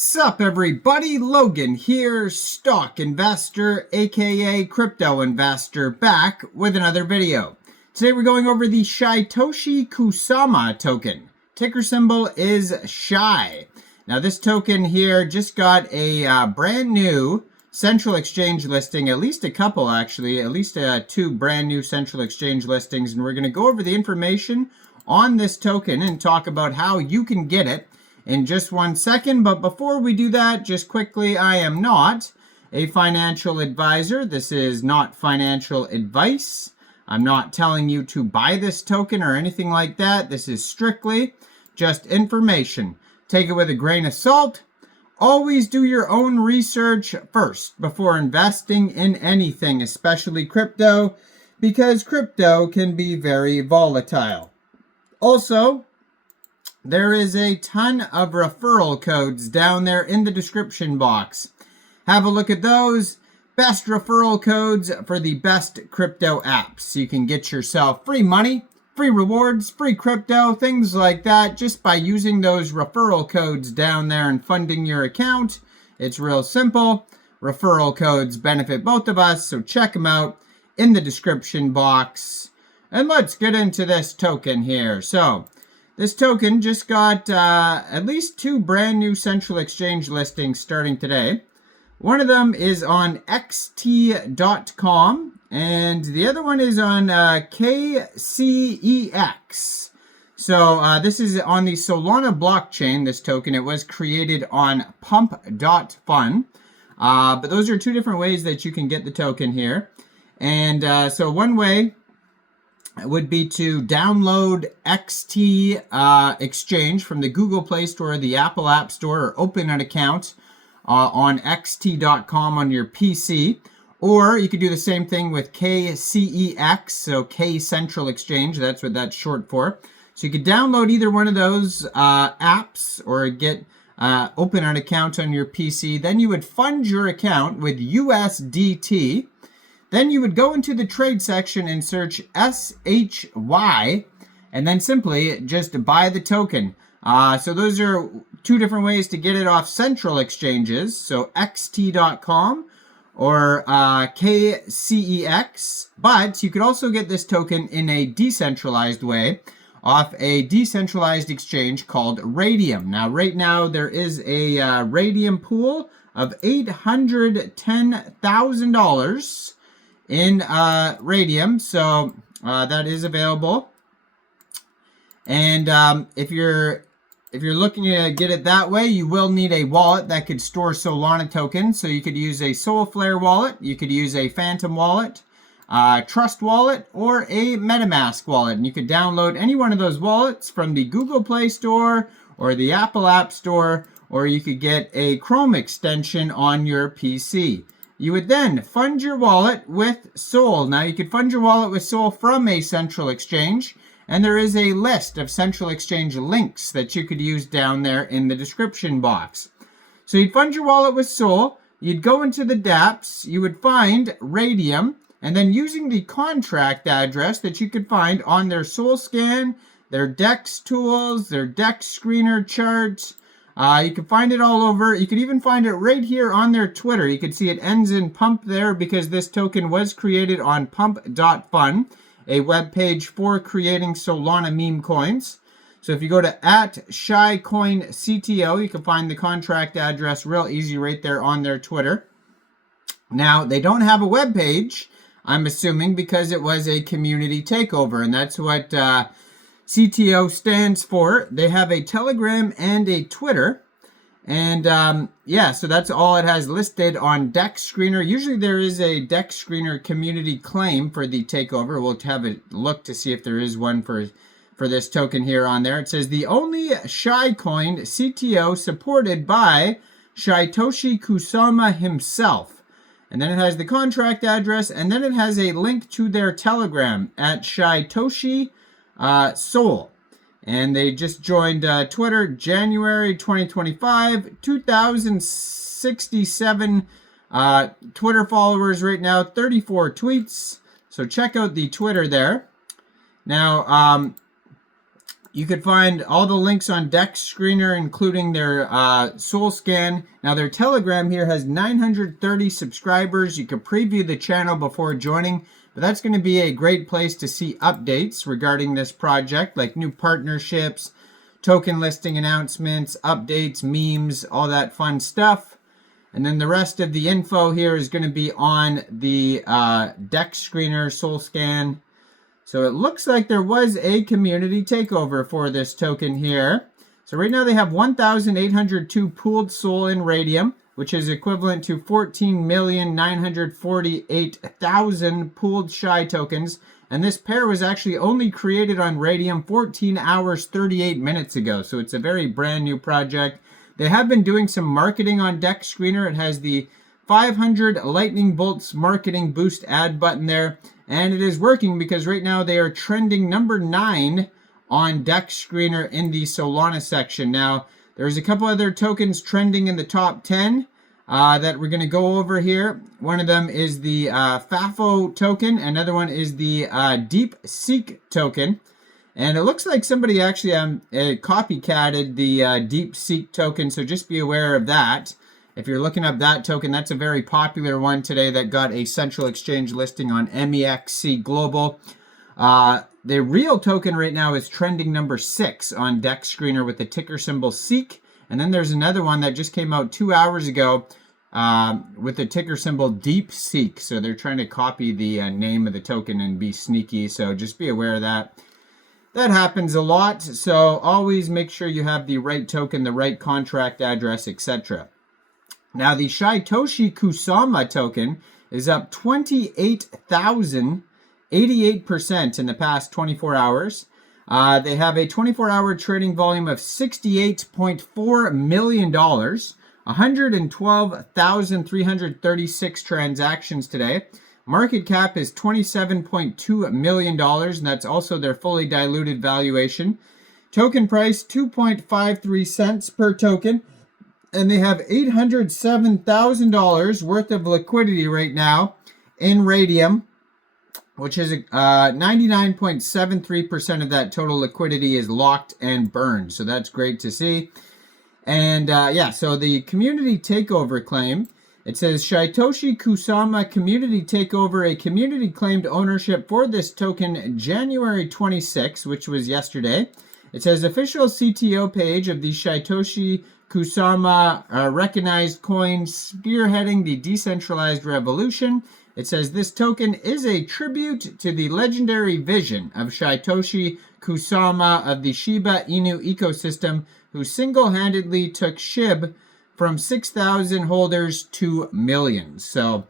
Sup everybody, Logan here, stock investor aka crypto investor, back with another video. Today we're going over the Shytoshi Kusama token. Ticker symbol is SHY. Now this token here just got a brand new central exchange listing, at least a couple actually, at least two brand new central exchange listings, and we're going to go over the information on this token and talk about how you can get it in just 1 second. But before we do that, just quickly, I am not a financial advisor. This is not financial advice. I'm not telling you to buy this token or anything like that. This is strictly just information. Take it with a grain of salt. Always do your own research first before investing in anything, especially crypto, because crypto can be very volatile. Also, there is a ton of referral codes down there in the description box. Have a look at those. Best referral codes for the best crypto apps. You can get yourself free money, free rewards, free crypto, things like that, just by using those referral codes down there and funding your account. It's real simple. Referral codes benefit both of us, so check them out in the description box. And let's get into this token here. So, this token just got at least two brand new central exchange listings starting today. One of them is on xt.com and the other one is on Kcex. So this is on the Solana blockchain, this token. It was created on pump.fun. But those are two different ways that you can get the token here. And so one way would be to download XT Exchange from the Google Play Store or the Apple App Store, or open an account on xt.com on your PC. Or you could do the same thing with Kcex, so K Central Exchange, that's what that's short for. So you could download either one of those apps or get open an account on your PC. Then you would fund your account with USDT. Then you would go into the trade section and search SHY, and then simply just buy the token. So those are two different ways to get it off central exchanges, so xt.com or Kcex. But you could also get this token in a decentralized way off a decentralized exchange called Raydium. Now, right now, there is a Raydium pool of $810,000 in Raydium, so that is available. And if you're looking to get it that way, you will need a wallet that could store Solana tokens. So you could use a Soulflare wallet, you could use a Phantom wallet, Trust wallet, or a MetaMask wallet. And you could download any one of those wallets from the Google Play Store or the Apple App Store, or you could get a Chrome extension on your PC. You would then fund your wallet with Sol. Now, you could fund your wallet with Sol from a central exchange, and there is a list of central exchange links that you could use down there in the description box. So you'd fund your wallet with Sol, you'd go into the dApps, you would find Raydium, and then using the contract address that you could find on their Sol Scan, their DEX tools, their DEX screener charts, you can find it all over. You could even find it right here on their Twitter. You can see it ends in pump there because this token was created on pump.fun, a web page for creating Solana meme coins. So if you go to @ShyCoinCTO, you can find the contract address real easy right there on their Twitter. Now, they don't have a web page, I'm assuming, because it was a community takeover, and that's what CTO stands for. They have a Telegram and a Twitter. And yeah, so that's all it has listed on DEX Screener. Usually there is a DEX Screener community claim for the takeover. We'll have a look to see if there is one for this token here on there. It says the only Shy coin CTO supported by Shytoshi Kusama himself. And then it has the contract address, and then it has a link to their Telegram at Shytoshi Sol. And they just joined Twitter January 2025, 2,067 Twitter followers right now, 34 tweets. So check out the Twitter there. Now, You could find all the links on Dex Screener, including their Soul Scan. Now, their Telegram here has 930 subscribers. You can preview the channel before joining, but that's going to be a great place to see updates regarding this project, like new partnerships, token listing announcements, updates, memes, all that fun stuff. And then the rest of the info here is going to be on the Dex Screener Soul Scan. So it looks like there was a community takeover for this token here. So right now they have 1,802 pooled SOL in Raydium, which is equivalent to 14,948,000 pooled Shy tokens. And this pair was actually only created on Raydium 14 hours, 38 minutes ago. So it's a very brand new project. They have been doing some marketing on Dex Screener. It has the 500 lightning bolts marketing boost ad button there. And it is working because right now they are trending number 9 on Dex Screener in the Solana section. Now, there's a couple other tokens trending in the top 10 that we're going to go over here. One of them is the FAFO token. Another one is the DeepSeek token. And it looks like somebody actually copycatted the DeepSeek token, so just be aware of that. If you're looking up that token, that's a very popular one today that got a central exchange listing on Mexc Global. The real token right now is trending number 6 on Dex Screener with the ticker symbol SEEK. And then there's another one that just came out 2 hours ago with the ticker symbol DeepSeek. So they're trying to copy the name of the token and be sneaky. So just be aware of that. That happens a lot. So always make sure you have the right token, the right contract address, etc. Now, the Shytoshi Kusama token is up 28,088% in the past 24 hours. They have a 24-hour trading volume of $68.4 million, 112,336 transactions today. Market cap is $27.2 million, and that's also their fully diluted valuation. Token price, 2.53 cents per token. And they have $807,000 worth of liquidity right now in Raydium, which is 99.73% of that total liquidity is locked and burned. So that's great to see. And yeah, so the community takeover claim, it says Shytoshi Kusama community takeover, a community claimed ownership for this token January 26, which was yesterday. It says official CTO page of the Shytoshi Kusama recognized coin spearheading the decentralized revolution. It says this token is a tribute to the legendary vision of Shytoshi Kusama of the Shiba Inu ecosystem, who single-handedly took SHIB from 6,000 holders to millions. So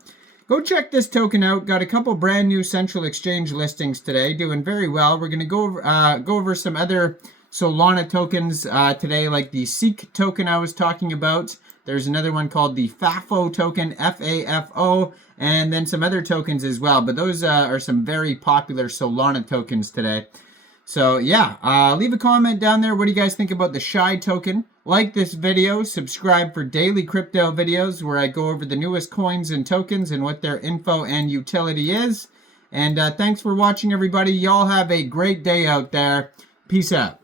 go check this token out. Got a couple brand new central exchange listings today, doing very well. We're going to go over some other Solana tokens today, like the Seek token I was talking about. There's another one called the FAFO token, FAFO, and then some other tokens as well. But those are some very popular Solana tokens today. So yeah, leave a comment down there. What do you guys think about the Shy token? Like this video, subscribe for daily crypto videos where I go over the newest coins and tokens and what their info and utility is. And thanks for watching, everybody. Y'all have a great day out there. Peace out.